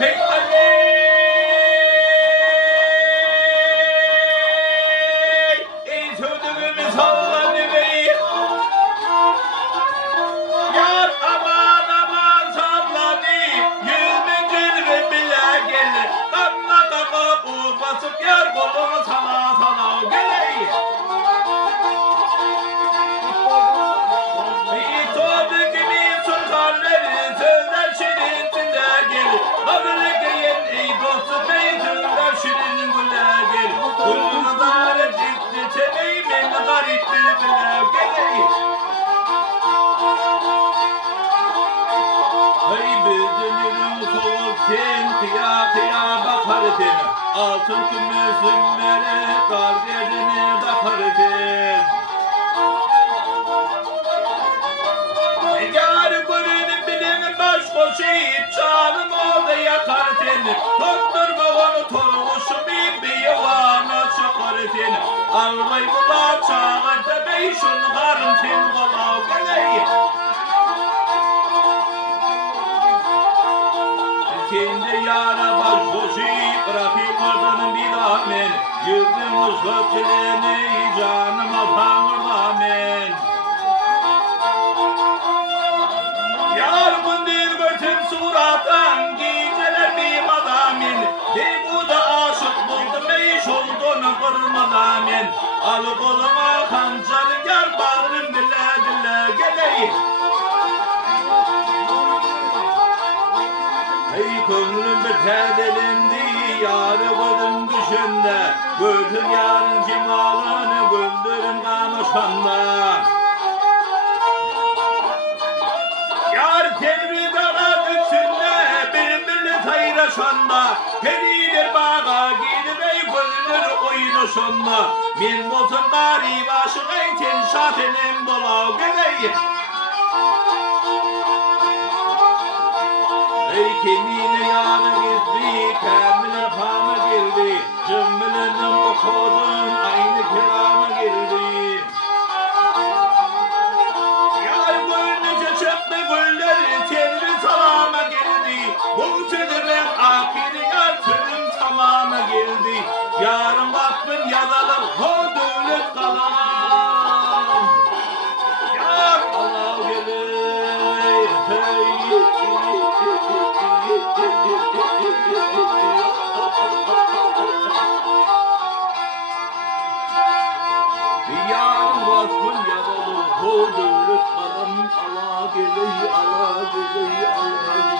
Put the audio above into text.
Hey Ali! Ey sözümü sallan direği. Yar aman aman sallan yüzümün ve bile gelir. Kanla kakap basıp yar kolunu sana sana geley. İtoğdu gibi sultanları sözler şirininde gelir. Kadını giyin ey dostu beytünden şirin güle gelir. Kulluğundan ciddi temeyimin garip bülbüle geley. Hey büdünürüm soğuk sen kıya kıya bakar sen. Altın kümüsünlere kardeşine bakar sen. Yar gönlünü bilin baş koşuyup çağırın orada yakar seni. Tutturma onu toruşu bir yuvana çıkar seni. Alvay bula çağır da beyşun karım sen kolav geley. Kendi yara baş koşuyup bırakıp oradanın bir amen. Yüzüm ışık çileni canıma tanrı amen. Yar bundir götüm suratın giyceler bir madamin. Dey bu da aşık buldum ey şoldunu kırmadamin. Al koluma kancar yar bağrım dile dile geley. Ey könlüm bir terdelendi yarı gözüm düşünde. Gördüm yarın cemalını güldürüm kamaşanda. Yar telvi dara üstünde birbirine sayraşanda. Peridir bağa gidip ey gönlür oynuşunda. Min bozum garip aşık eytin şatenim bolav geley. Ey kendine yarın gizli kendine fama girdi. Cümmülünün okudun aynı kirama girdi. Yar gönlüce çıktı gülleri telvi salama geldi. Bu tülümün akiri yar tülüm tamama geldi. Yarın vakfın yazalım o dövlet kalan. Yar Allah gelir hey. Yarın vakfın yazalım o dövlet kalan. Allah gelir Allah gelir Allah gelir.